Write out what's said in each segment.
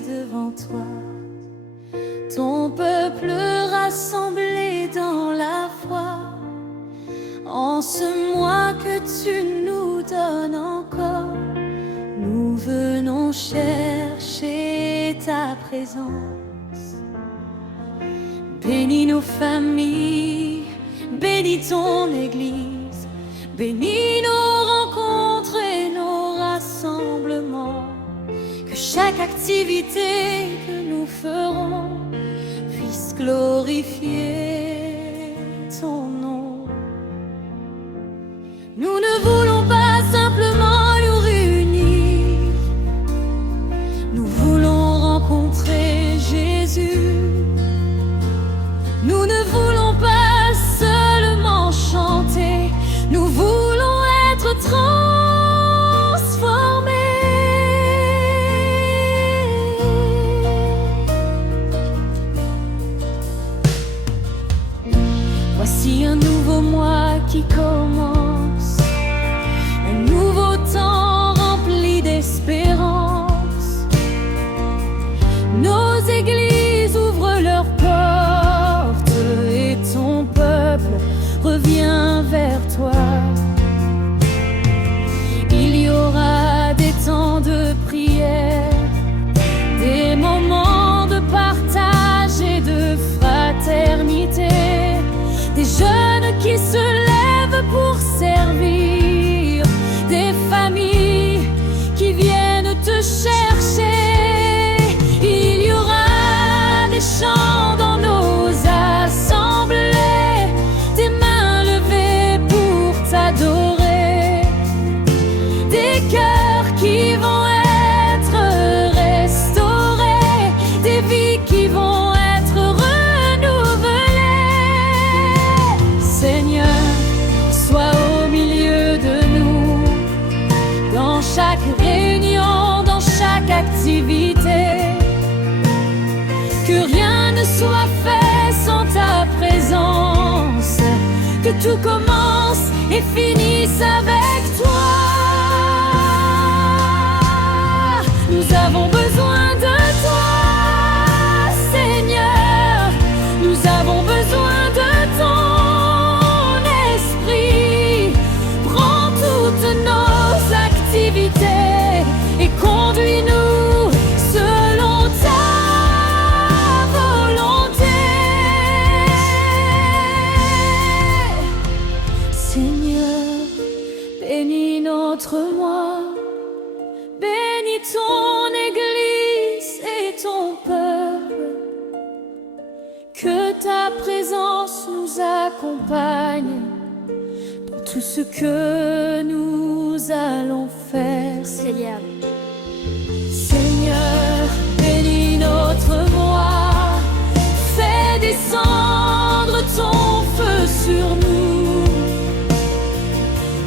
assis devant toi, ton peuple rassemblé dans la foi. En ce mois que tu nous donnes encore, nous venons chercher ta présence. Bénis nos familles, bénis ton Église, bénis nos rencontres et nos rassemblements. Que chaque activité que nous ferons puisse glorifier ton nom. Nous ne voulons pas simplement nous réunir, nous voulons rencontrer Jésus. Nous ne voulons pas seulement chanter, nous voulons être transformés. Voici un nouveau mois qui commence, un nouveau temps rempli d'espérance. Nos églises ouvrent leurs portes et ton peuple revient vers toi. Il y aura des temps de prière, des moments de partage et de fraternité, des jeunes qui se lèvent pour servir, des familles qui viennent te chercher. Il y aura des chants dans nos assemblées, des mains levées pour t'adorer, des cœurs qui vont être restaurés, des vies qui vont être renouvelées. Seigneur, sois au milieu de nous, dans chaque réunion, dans chaque activité. Que rien ne soit fait sans ta présence, que tout commence et finisse avec toi. Nous avons besoin de toi, Seigneur. Nous avons besoin de ton esprit. Prends toutes nos activités et conduis-nous selon ta volonté. Seigneur, bénis notre mois, bénis ton Église et ton peuple. Que ta présence nous accompagne pour tout ce que nous allons faire, Seigneur. Seigneur, bénis notre voix, fais descendre ton feu sur nous.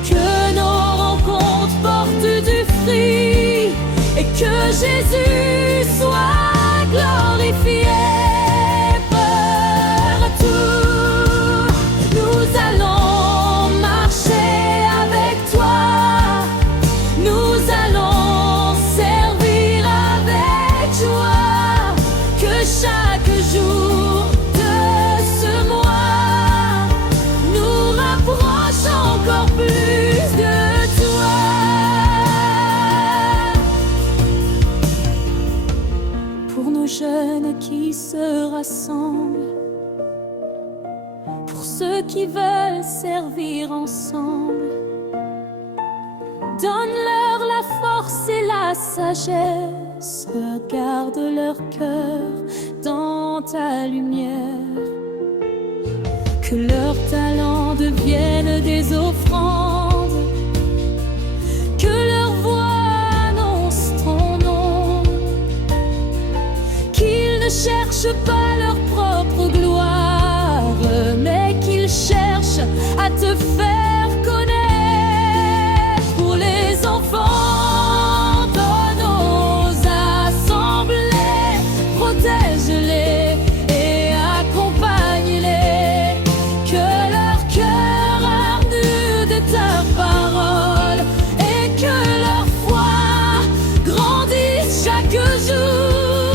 Que nos rencontres portent du fruit et que Jésus soit glorifié partout. Nous allons marcher avec toi, nous allons servir avec joie. Que chaque jour de ce mois nous rapproche encore plus de toi. Pour nos jeunes qui se rassemblent, pour ceux qui veulent servir ensemble, donne-leur la force et la sagesse, garde leur cœur dans ta lumière. Que leurs talents deviennent des offrandes, que leur voix annonce ton nom, qu'ils ne cherchent pas leur propre gloire, mais qu'ils cherchent à te faire connaître. Pour les enfants de nos assemblées, protège-les et accompagne-les. Que leur cœur ardu de ta parole et que leur foi grandisse chaque jour.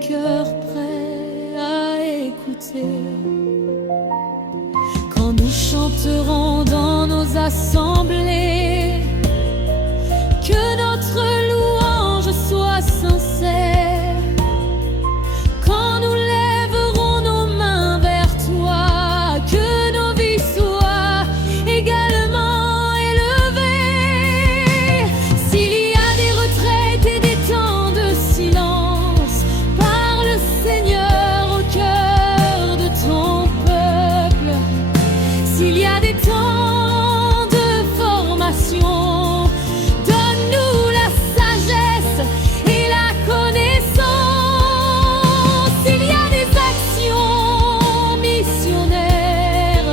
cœurs prêts à écouter. Quand nous chanterons dans nos assemblées, que notre louange soit sincère. Quand nous lèverons nos mains vers toi, que nos vies soient également élevées. S'il y a des retraites et des temps de silence, parle Seigneur au cœur de ton peuple. S'il y a des temps de formation, donne-nous la sagesse et la connaissance. S'il y a des actions missionnaires,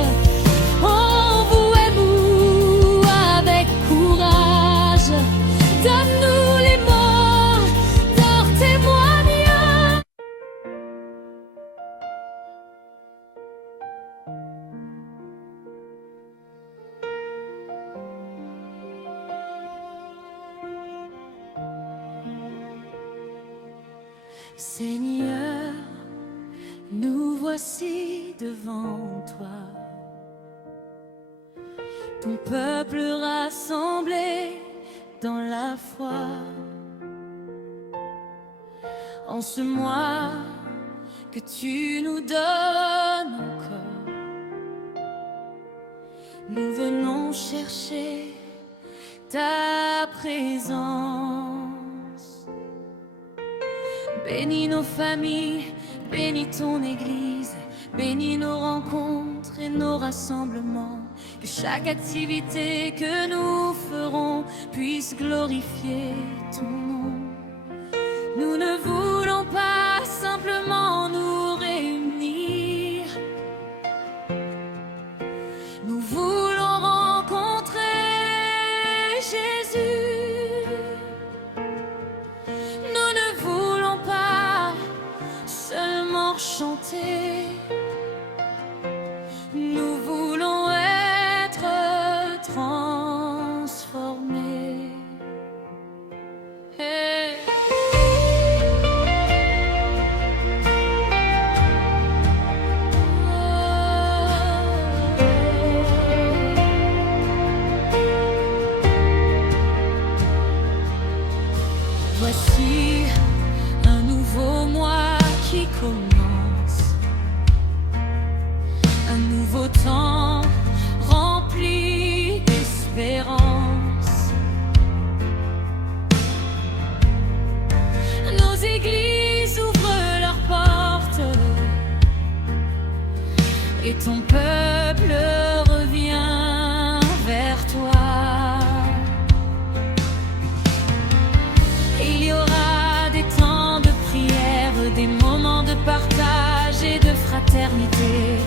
envoie-nous avec courage. Donne-nous les mots pour témoigner. Seigneur, nous voici devant toi, ton peuple rassemblé dans la foi. En ce mois que tu nous donnes encore, nous venons chercher ta présence. Bénis nos familles, bénis ton Église, bénis nos rencontres et nos rassemblements. Que chaque activité que nous ferons puisse glorifier ton nom. Nous ne voulons pas simplement nous réunir, nous voulons rencontrer Jésus. Nous ne voulons pas seulement chanter, nous voulons être transformés. Hey. Voici un nouveau mois qui commence, un nouveau temps rempli d'espérance. Nos églises ouvrent leurs portes et ton peuple revient vers toi. Il y aura des temps de prière, des moments de partage et de fraternité,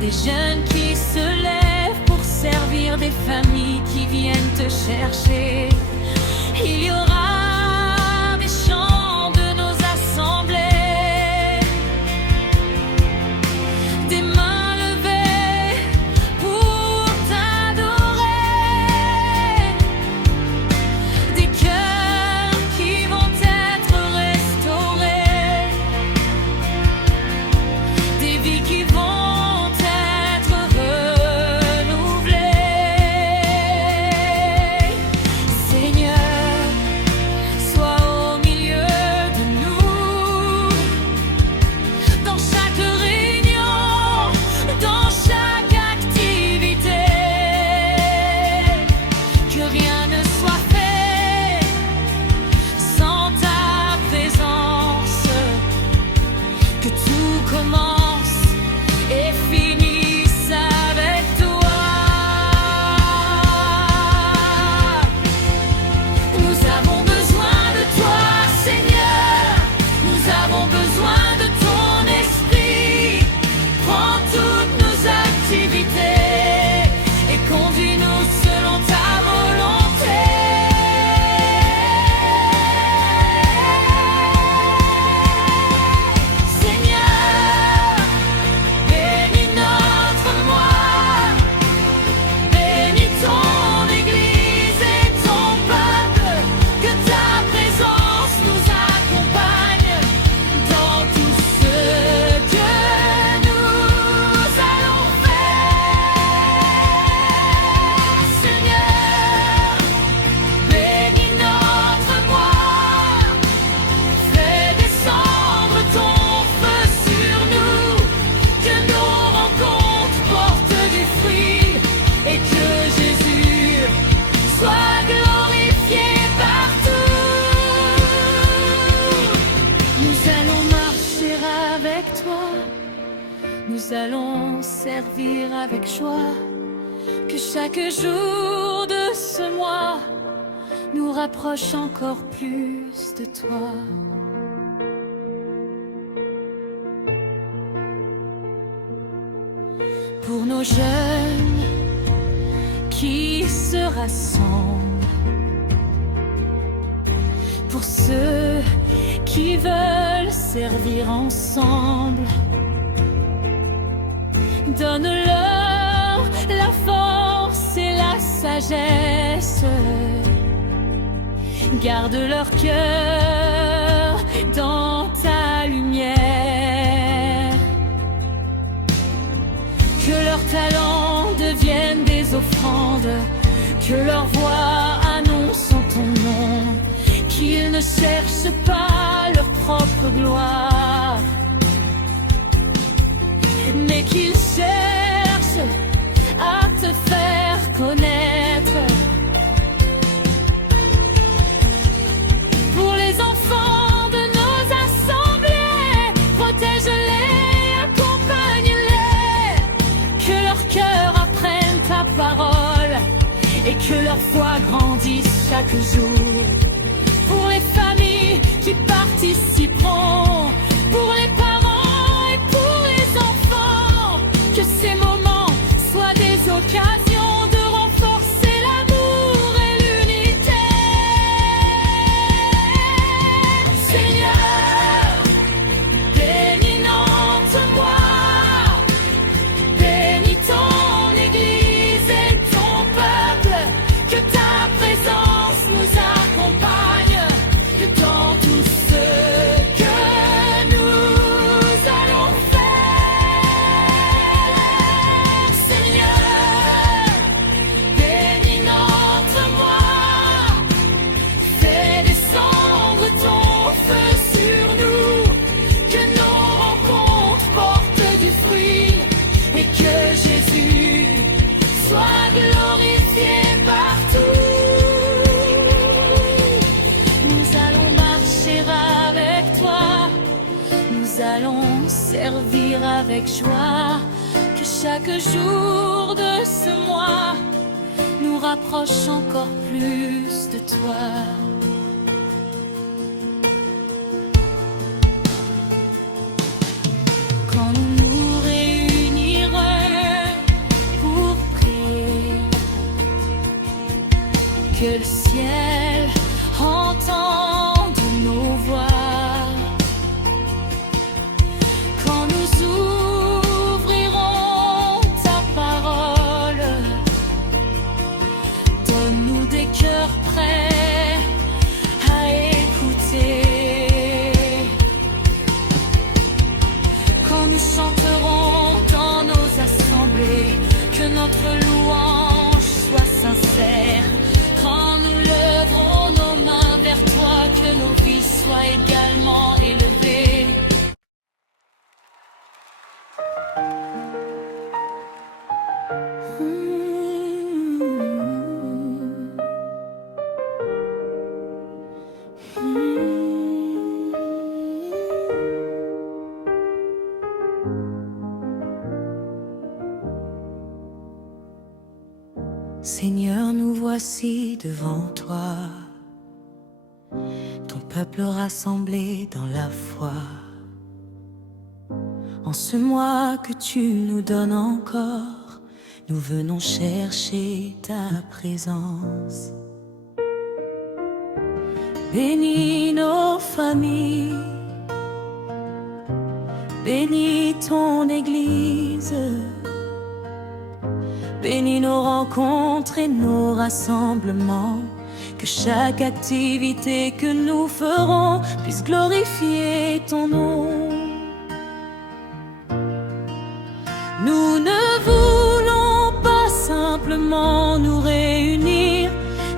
des jeunes qui se lèvent pour servir, des familles qui viennent te chercher. Il y aura des chants de nos assemblées, des mains levées pour t'adorer, des cœurs qui vont être restaurés, des vies qui vont être renouvelées. Seigneur, sois au milieu de nous, dans chaque réunion, dans chaque activité, que rien ne soit fait sans ta présence, que tout commence et finisse avec toi. Nous avons besoin de toi, Seigneur, nous avons besoin de ton esprit. Prends toutes nos activités et conduis-nous selon ta volonté. Seigneur, bénis notre mois, bénis ton Église et ton peuple, que ta présence nous accompagne dans avec toi. Nous allons servir avec joie. Que chaque jour de ce mois nous rapproche encore plus de toi. Pour nos jeunes qui se rassemblent, pour ceux qui veulent servir ensemble, donne-leur la force et la sagesse. Garde leur cœur dans ta lumière. Que leurs talents deviennent des offrandes, que leur voix annonce ton nom, qu'ils ne cherchent pas leur propre gloire, mais qu'ils cherchent à te faire connaître. Pour les enfants de nos assemblées, protège-les, accompagne-les, que leur cœur apprenne ta parole et que leur foi grandisse chaque jour. Pour les familles qui participeront, pour les parents et pour les enfants, que ces moments soient des occasions de renforcer l'amour et l'unité. Seigneur, bénis notre moi, bénis ton Église et ton peuple, que ta présence nous accompagne dans tout ce que nous allons faire. Seigneur, bénis notre moi, fais descendre ton feu sur nous, que nos rencontres portent du fruit et que Jésus soit glorifié partout. Nous allons marcher avec toi, nous allons servir avec joie. Que chaque jour de ce mois nous rapproche encore plus de toi. Quand nous nous réunirons pour prier, que le ciel entende nos voix. Quand nous ouvrirons ta parole, donne-nous des cœurs prêts à écouter. Quand nous chanterons dans nos assemblées, que notre louange soit sincère. Quand nous lèverons nos mains vers toi, que nos vies soient également élevées. Seigneur, nous voici devant toi, ton peuple rassemblé dans la foi. En ce mois que tu nous donnes encore, nous venons chercher ta présence. Bénis nos familles, bénis ton Église, bénis nos rencontres et nos rassemblements. Que chaque activité que nous ferons puisse glorifier ton nom. Nous ne voulons pas simplement nous réunir,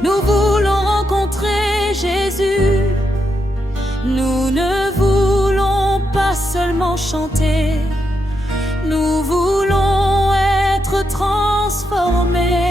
nous voulons rencontrer Jésus. Nous ne voulons pas seulement chanter, nous voulons être transformés.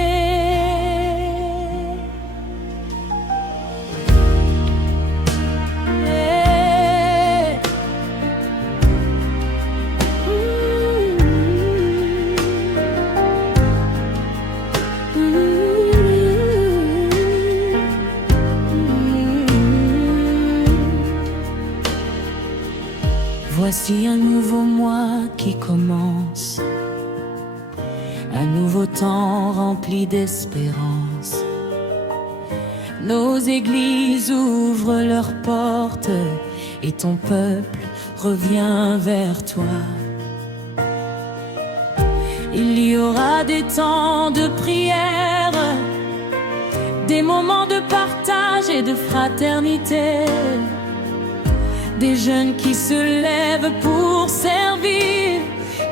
Voici un nouveau mois qui commence, un nouveau temps rempli d'espérance. Nos églises ouvrent leurs portes et ton peuple revient vers toi. Il y aura des temps de prière, des moments de partage et de fraternité, des jeunes qui se lèvent pour servir,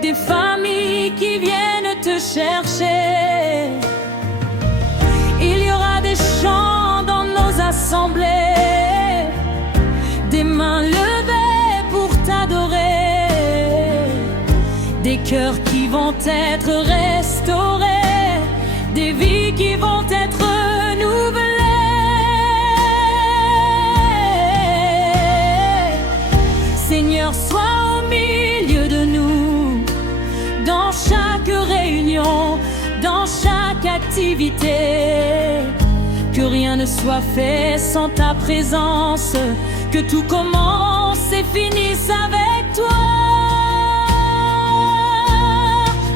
des familles qui viennent te chercher. Il y aura des chants dans nos assemblées, des mains levées pour t'adorer, des cœurs qui vont être restaurés, des vies qui vont être renouvelées. Seigneur, sois au milieu de nous, dans chaque réunion, dans chaque activité. Que rien ne soit fait sans ta présence, que tout commence et finisse avec toi.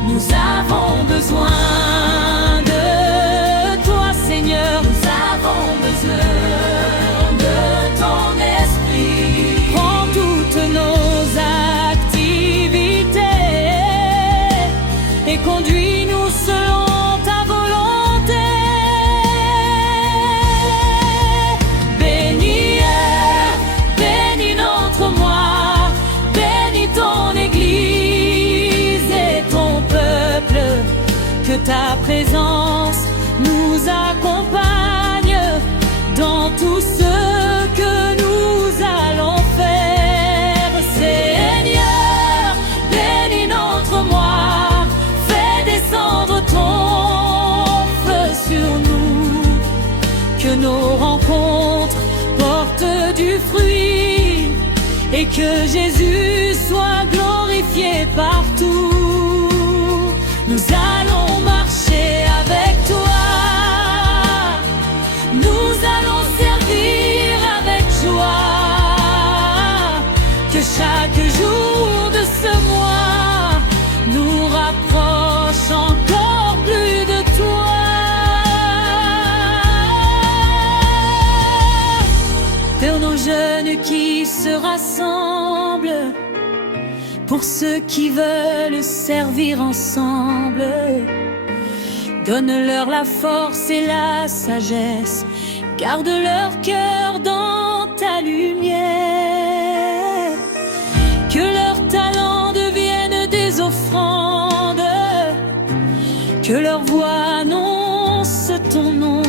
Nous avons besoin de toi, Seigneur. Nous avons besoin de ton esprit. Prends toutes nos activités et conduis-nous selon ta volonté. Bénis notre mois, bénis ton Église et ton peuple. Que ta présence nous accompagne dans tout ce que nous allons faire. Seigneur, bénis notre mois, fais descendre ton feu sur nous. Que nos rencontres portent du fruit et que Jésus soit glorifié partout. Nous allons marcher avec toi, nous allons servir avec joie. Que chaque jour de ce mois nous rapproche encore plus de toi. Pour nos jeunes qui se rassemblent, pour ceux qui veulent servir ensemble, donne-leur la force et la sagesse, garde leur cœur dans ta lumière. Que leurs talents deviennent des offrandes, que leur voix annonce ton nom,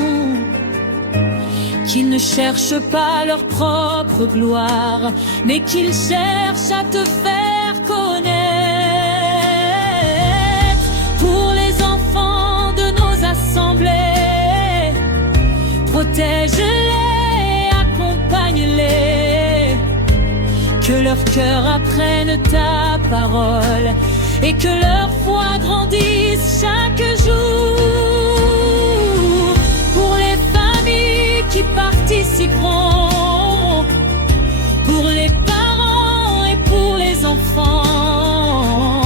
qu'ils ne cherchent pas leur propre gloire, mais qu'ils cherchent à te faire connaître. Pour les enfants de nos assemblées, protège-les, accompagne-les. Que leur cœur apprenne ta parole et que leur foi grandisse chaque jour. Pour les familles qui participeront, pour les parents et pour les enfants,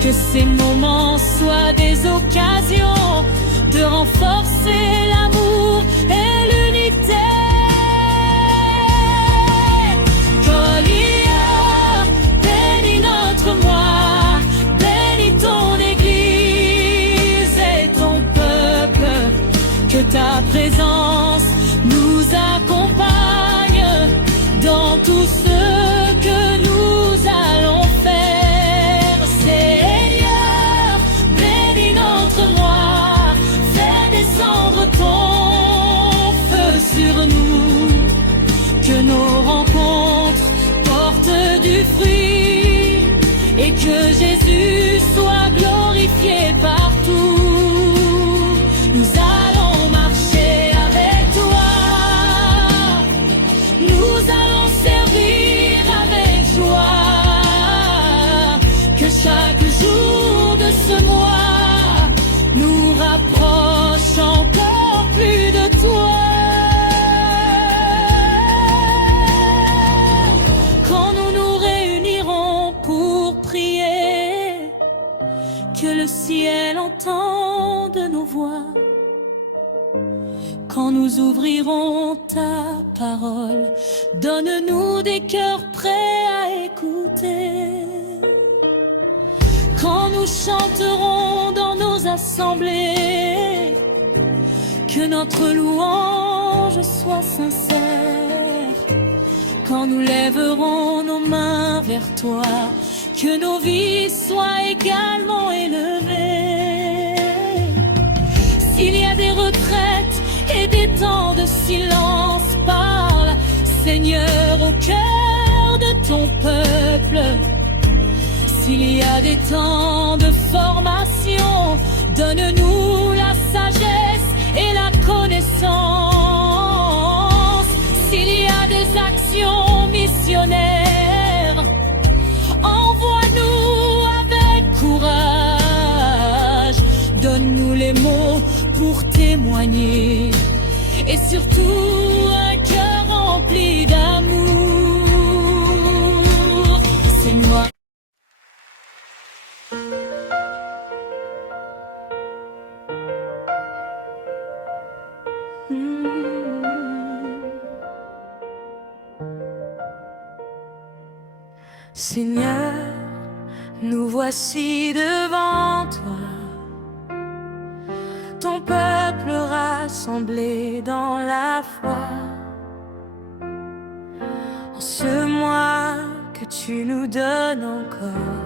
que ces moments soient des occasions de renforcer l'amour et l'unité. Collier, bénis notre mois, bénis ton Église et ton peuple. Que ta présence nous accompagne dans tout ce que nous allons faire. Seigneur, bénis notre mois, fais descendre ton feu sur nous. Que nos rencontres portent du fruit et que Jésus soit glorifié partout. Nous allons marcher avec toi, nous allons servir avec joie. Que chaque jour de ce mois nous rapproche encore plus de toi. Quand nous nous réunirons le ciel entende nos voix. Quand nous ouvrirons ta parole, donne-nous des cœurs prêts à écouter. Quand nous chanterons dans nos assemblées, que notre louange soit sincère. Quand nous lèverons nos mains vers toi, que nos vies soient également élevées. S'il y a des retraites et des temps de silence, parle, Seigneur, au cœur de ton peuple. S'il y a des temps de formation, donne-nous la sagesse et la connaissance. S'il y a des actions missionnaires, envoie-nous avec courage. Donne-nous les mots pour témoigner et surtout un cœur rempli d'amour. C'est moi. Seigneur, nous voici devant toi, ton peuple rassemblé dans la foi. En ce mois que tu nous donnes encore,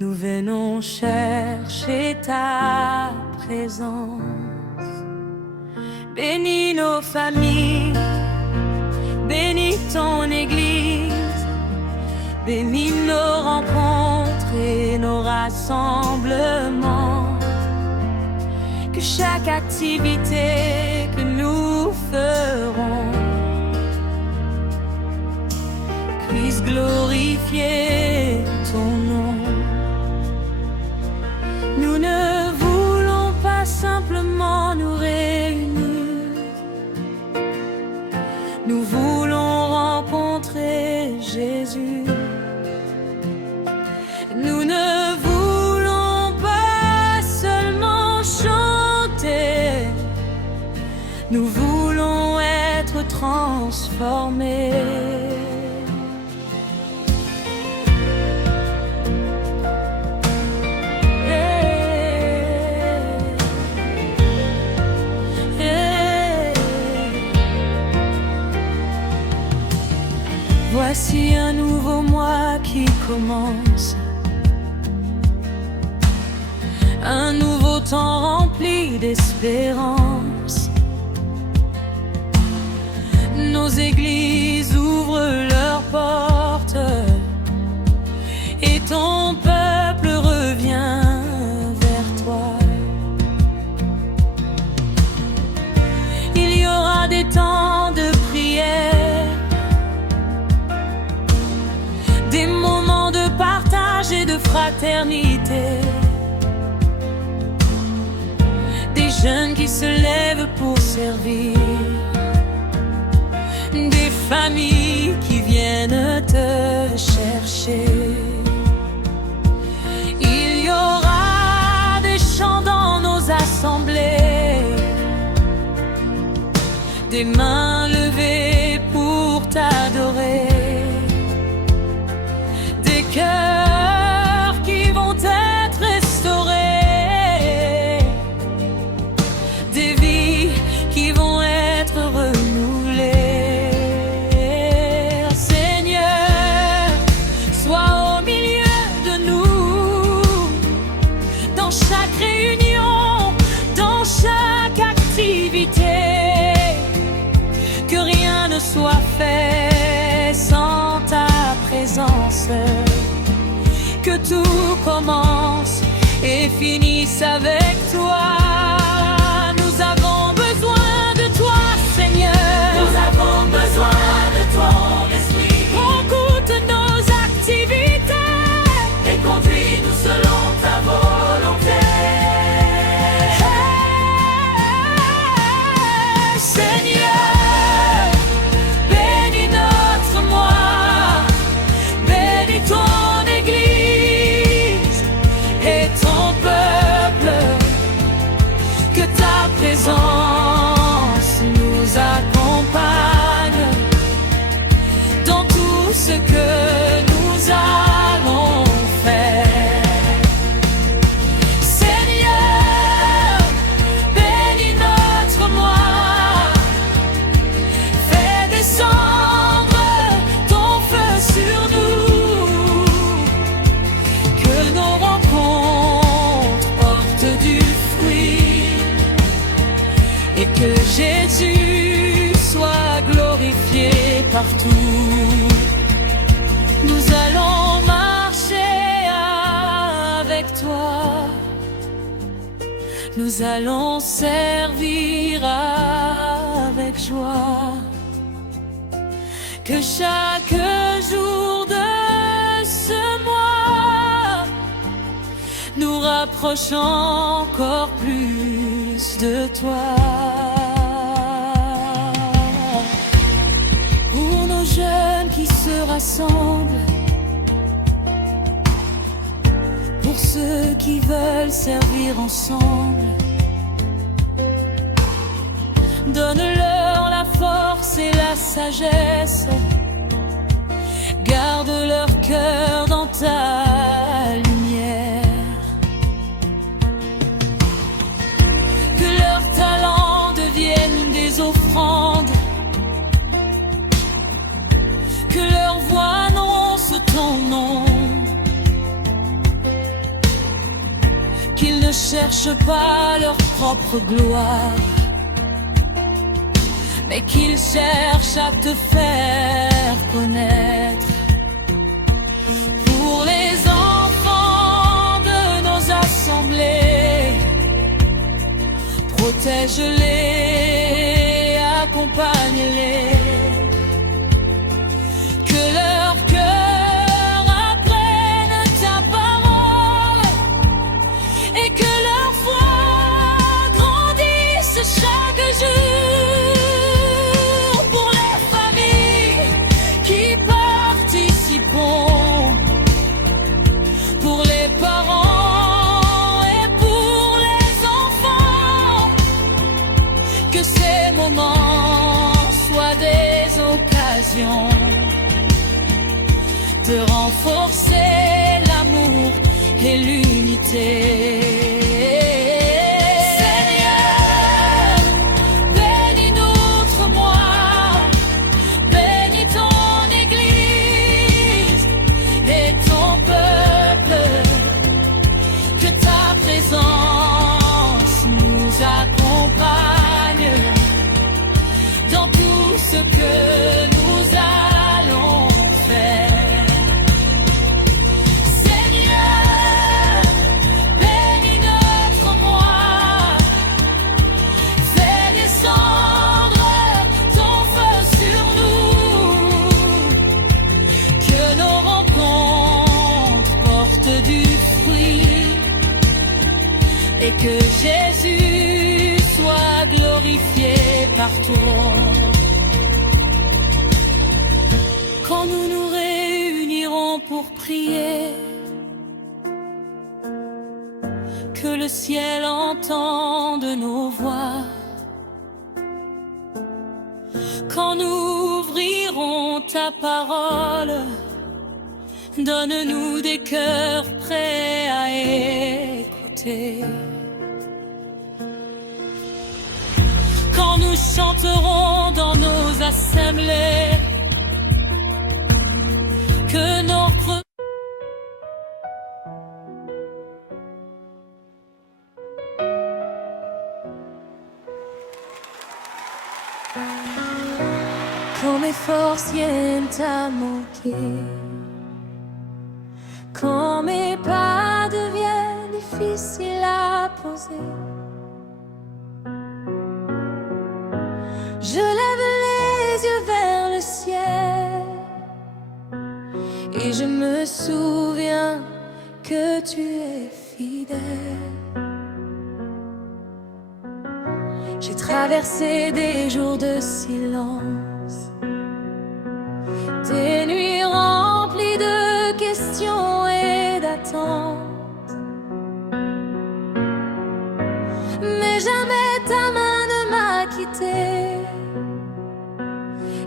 nous venons chercher ta présence. Bénis nos familles, bénis ton Église, bénis nos rencontres et nos rassemblements. Que chaque activité que nous ferons puisse glorifier ton nom. Nous ne voulons pas simplement nous réunir, nous voulons rencontrer Jésus. Nous ne voulons pas seulement chanter, nous voulons être transformés. Voici un nouveau mois qui commence, un nouveau temps rempli d'espérance. Nos églises ouvrent leurs portes et ton peuple revient vers toi. Il y aura des temps de prière, des moments de partage et de fraternité, des jeunes qui se lèvent pour servir, des familles qui viennent te chercher. Il y aura des chants dans nos assemblées, des mains levées pour t'adorer, des cœurs qui vont être restaurés, des vies qui vont être renouvelées. Seigneur, sois au milieu de nous, dans chaque réunion, dans chaque activité, que rien ne soit fait sans ta présence, que tout commence et finisse avec toi. Nous avons besoin de toi, Seigneur. Nous avons besoin de ton esprit. Écoute nos activités Et conduis-nous selon ta volonté. Seigneur, bénis notre mois, bénis ton Église partout. Nous allons marcher avec toi. Nous allons servir avec joie. Que chaque jour de ce mois nous rapproche encore plus de toi. Pour nos jeunes qui se rassemblent, pour ceux qui veulent servir ensemble, donne-leur la force et la sagesse. Garde leur cœur dans ta lumière. Que leurs talents deviennent des offrandes. Que leur voix annonce ton nom. Qu'ils ne cherchent pas leur propre gloire, mais qu'ils cherchent à te faire connaître. Pour les enfants de nos assemblées, protège-les, accompagne-les. Que leur cœur apprenne ta parole et que leur foi grandisse chaque jour. Pour les parents et pour les enfants, que ces moments soient des occasions de renforcer l'amour et l'unité. Que nous allons faire, Seigneur, bénis notre mois, fais descendre ton feu sur nous, que nos rencontres portent du fruit et que Jésus soit glorifié partout. Quand nous nous réunirons pour prier, que le ciel entende nos voix. Quand nous ouvrirons ta parole, donne-nous des cœurs prêts à écouter. Quand nous chanterons dans nos assemblées, que notre quand mes forces viennent à manquer, quand mes pas deviennent difficiles à poser, je lève les yeux vers le ciel et je me souviens que tu es fidèle. J'ai traversé des jours de silence, des nuits remplies de questions et d'attentes, mais jamais ta main ne m'a quitté,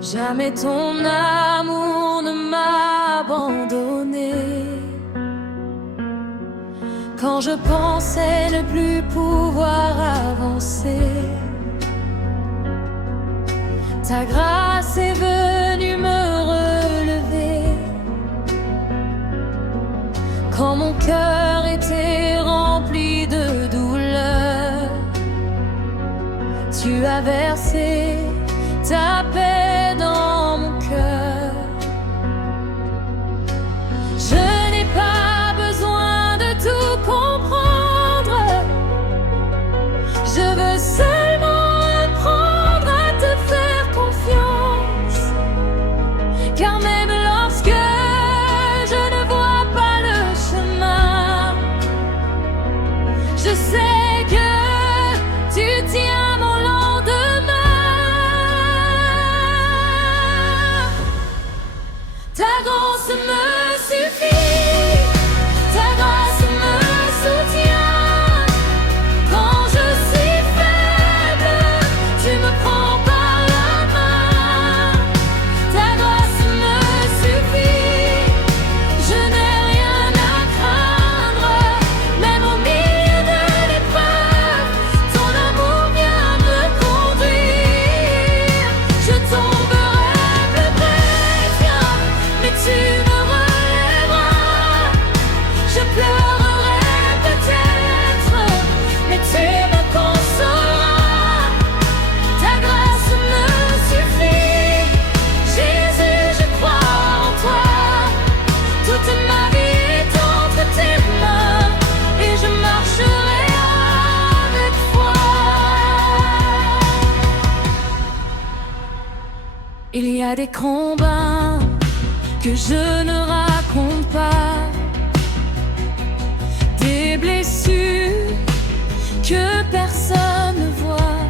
jamais ton amour ne m'a abandonné. Quand je pensais ne plus pouvoir avancer, ta grâce est venue me relever. Quand mon cœur était rempli de douleur, tu as versé ta paix dans mon cœur. Je n'ai pas besoin de tout comprendre. Je veux seulement apprendre à te faire confiance. Car même lorsque je ne vois pas le chemin, je sais que tu tiens mon lendemain. Ta grâce me suffit, ta grâce me soutient. Quand je suis faible, tu me prends par la main. Ta grâce me suffit, je n'ai rien à craindre. Même au milieu de l'épreuve, ton amour vient me conduire. Je tomberai plus près, mais tu me relèveras. Je pleurerai peut-être, mais tu me consoleras. Ta grâce me suffit, Jésus, je crois en toi. Toute ma vie est entre tes mains, et je marcherai avec foi. Il y a des combats que je ne raconte pas, des blessures que personne ne voit,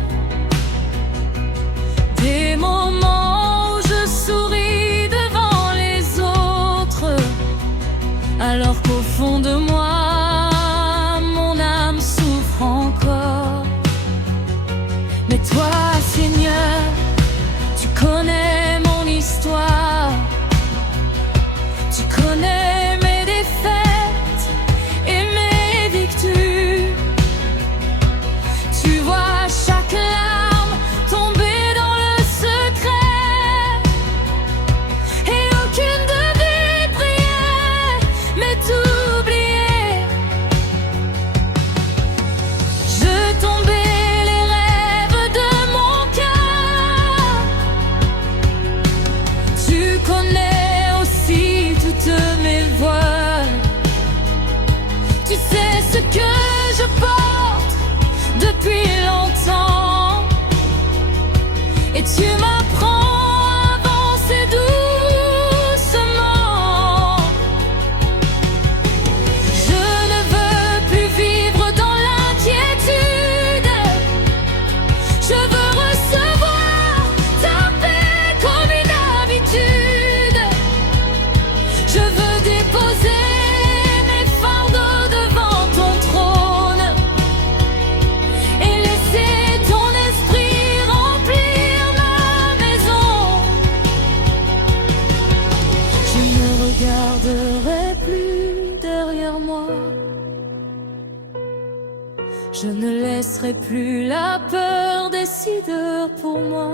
des moments où je souris devant les autres, alors qu'au fond de moi, mon âme souffre encore. Mais toi, Seigneur, tu connais mon histoire. Tu connais mes défaites et mes victoires. Tu vois chaque larme tomber dans le secret, et aucune de mes prières m'est oubliée. Je tombais les rêves de mon cœur. Tu connais aussi toutes mes voiles. Tu sais ce que je porte depuis longtemps, et tu m'apprends à avancer doucement. Je ne veux plus vivre dans l'inquiétude. Je veux recevoir ta paix comme une habitude. Je veux déposer mes fardeaux devant ton trône et laisser ton esprit remplir ma maison. Je ne regarderai plus derrière moi. Je ne laisserai plus la peur décider pour moi.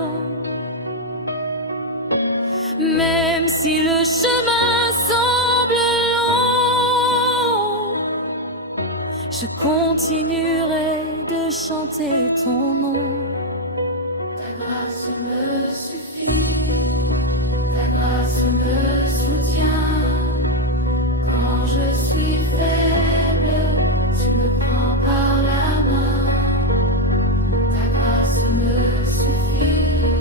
Même si le chemin semble long, je continuerai de chanter ton nom. Ta grâce me suffit, ta grâce me soutient. Quand je suis faible, tu me prends par la main. Ta grâce me suffit,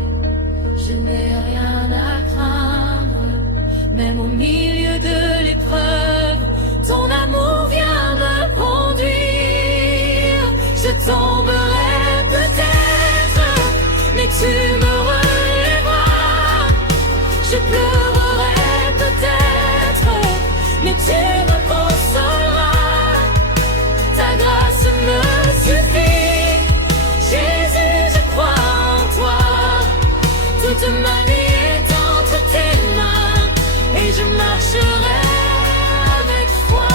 je n'ai rien à craindre. Même au milieu de l'épreuve, ton amour vient me conduire. Je tomberai peut-être, mais tu me relèveras. Je pleurerai peut-être, mais tu me consoleras. Ta grâce me suffit, Jésus, je crois en toi. Toute ma vie est entre tes mains, et je marcherai avec foi.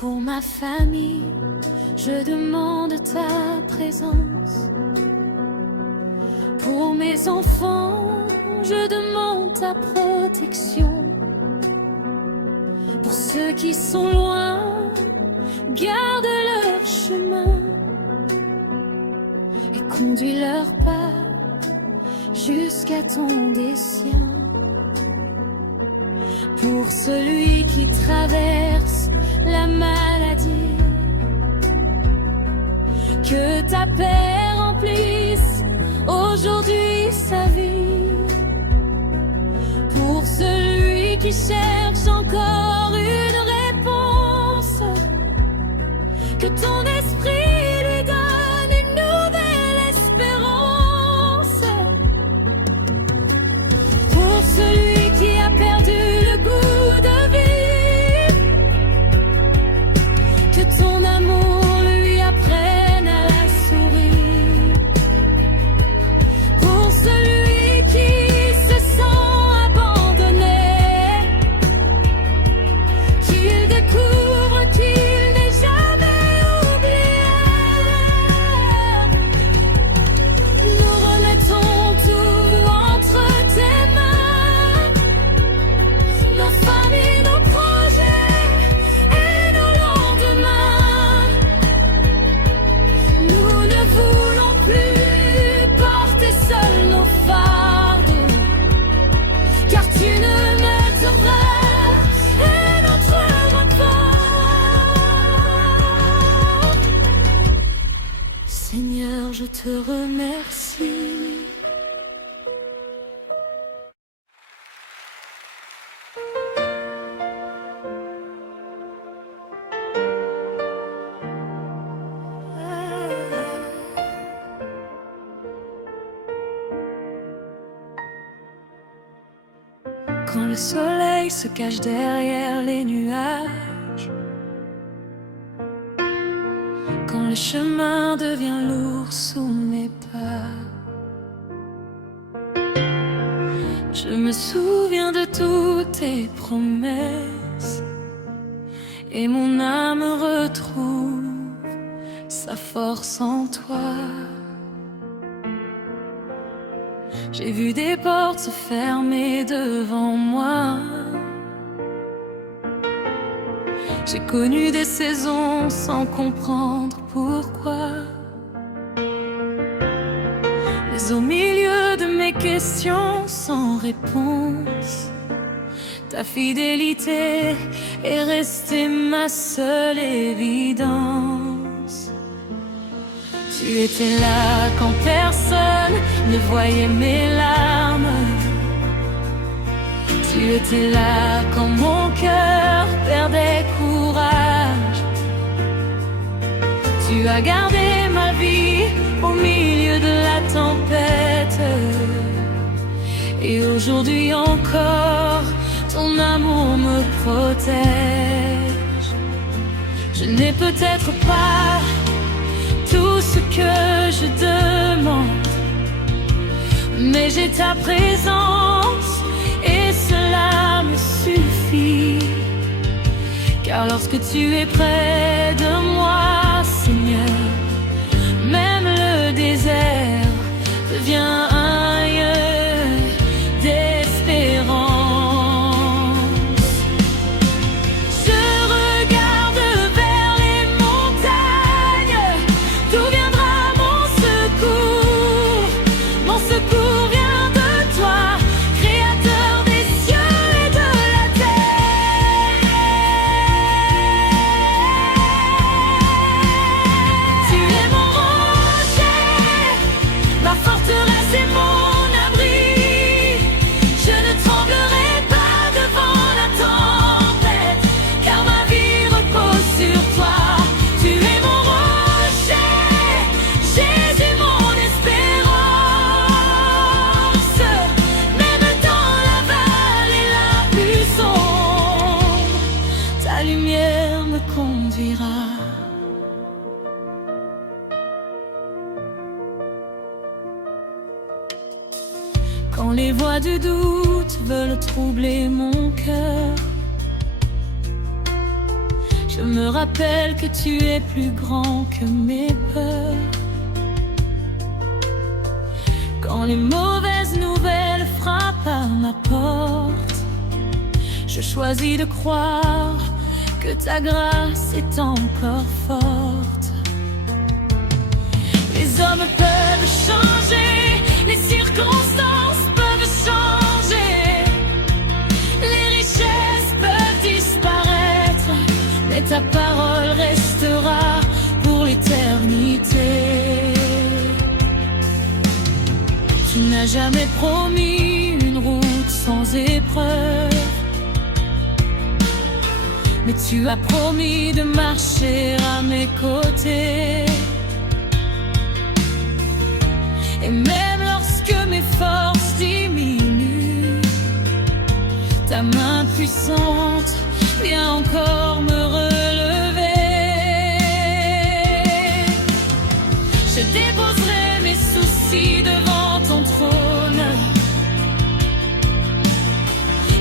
Pour ma famille, je demande ta présence. Pour mes enfants, je demande ta protection. Pour ceux qui sont loin, garde leur chemin et conduis leur pas jusqu'à tomber sien. Pour celui qui traverse la maladie, que ta paix remplisse aujourd'hui sa vie. Pour celui qui cherche encore une réponse, que ton esprit lui donne une nouvelle espérance. Pour celui qui a perdu le goût de vivre, que ton amour lui apprenne à la sourire. Pour celui qui se sent abandonné, qu'il découvre qu'il n'est jamais oublié. Nous remettons tout entre tes mains, nos familles, nos projets et nos lendemains. Nous ne voulons plus porter seuls nos fardeaux, car tu ne mettras et notre repos. Seigneur, je te remercie. Quand le soleil se cache derrière les nuages, quand le chemin devient lourd sous mes pas, je me souviens de toutes tes promesses et mon âme retrouve sa force en toi. J'ai vu des portes se fermer devant moi. J'ai connu des saisons sans comprendre pourquoi. Mais au milieu de mes questions sans réponse, ta fidélité est restée ma seule évidence. Tu étais là quand personne ne voyait mes larmes. Tu étais là quand mon cœur perdait courage. Tu as gardé ma vie au milieu de la tempête. Et aujourd'hui encore, ton amour me protège. Je n'ai peut-être pas tout ce que je demande, mais j'ai ta présence et cela me suffit. Car lorsque tu es près de moi, Seigneur, même le désert devient un lieu d'espérance. Quand les voix du doute veulent troubler mon cœur, je me rappelle que tu es plus grand que mes peurs. Quand les mauvaises nouvelles frappent à ma porte, je choisis de croire que ta grâce est encore forte. Les hommes peuvent changer, les circonstances ta parole restera pour l'éternité. Tu n'as jamais promis une route sans épreuve, mais tu as promis de marcher à mes côtés. Et même lorsque mes forces diminuent, ta main puissante vient encore me relever. Je déposerai mes soucis devant ton trône.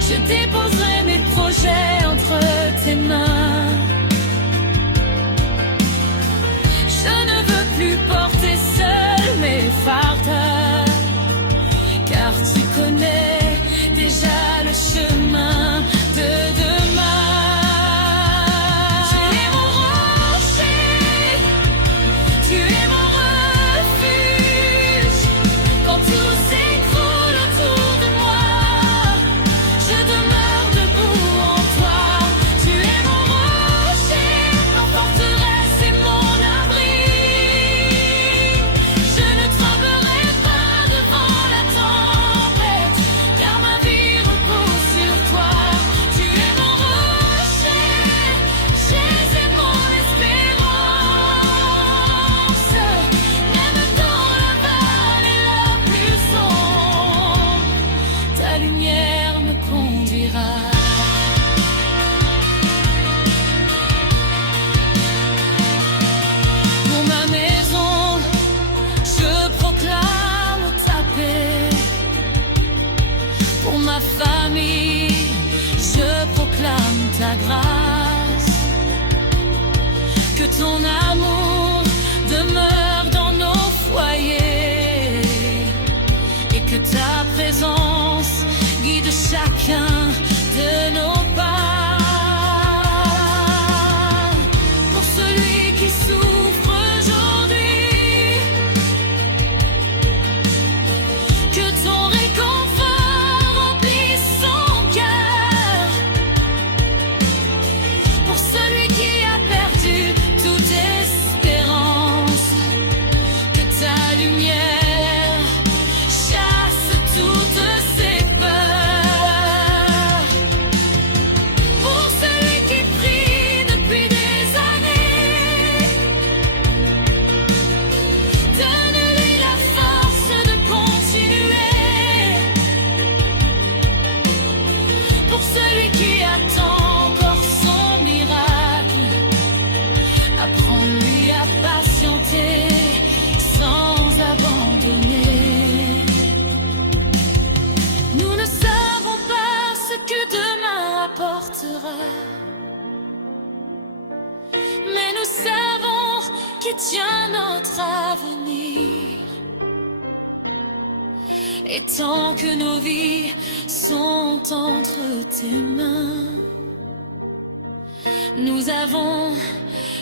Je déposerai mes projets entre tes mains. Je ne veux plus porter seul mes fardeaux, car tu connais déjà le chemin de demain. Tu es mon rocher, tu es mon refuge. Quand tout s'écroule autour de moi, je demeure debout en toi. Tu es mon rocher, ma forteresse et mon abri. Je ne tremblerai pas devant la tempête, car ma vie repose sur toi. Tu es mon rocher, Jésus mon espérance. Même dans la vallée la plus sombre, ta lumière me conduira. Pour ma maison, je proclame ta paix. Pour ma famille, je proclame ta grâce. Que ton amour demeure dans nos foyers et que ta présence guide chacun de nos pas. Pour celui qui souffre aujourd'hui, que ton réconfort remplisse son cœur. Pour celui qui a perdu toute espérance, que ta lumière chasse toutes ses peurs. Pour celui qui prie depuis des années, donne-lui la force de continuer. Pour celui qui attend encore son miracle, apprends-lui à patienter sans abandonner. Nous ne savons pas ce que demain apportera, mais nous savons qui tient notre avenir. Et tant que nos vies sont entre tes mains, nous avons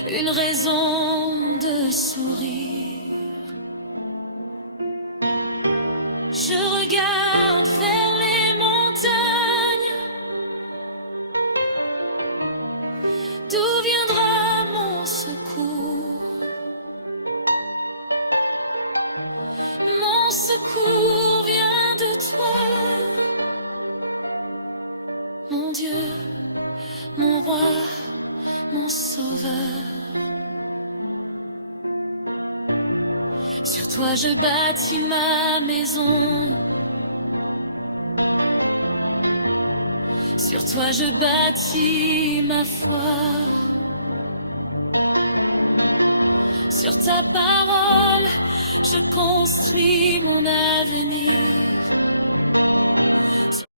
une raison de sourire. Je regarde vers les montagnes. D'où viendra mon secours? Mon secours vient de toi, mon Dieu, mon roi, mon sauveur. Sur toi je bâtis ma maison. Sur toi je bâtis ma foi. Sur ta parole je construis mon avenir.